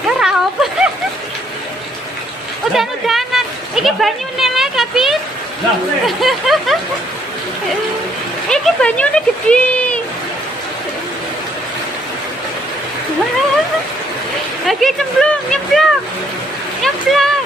Garap. Udan-udanan. Iki banyune lek kapin. Lah, Iki banyune gede. Lagi cemplung, nyemplung. Nyemplung.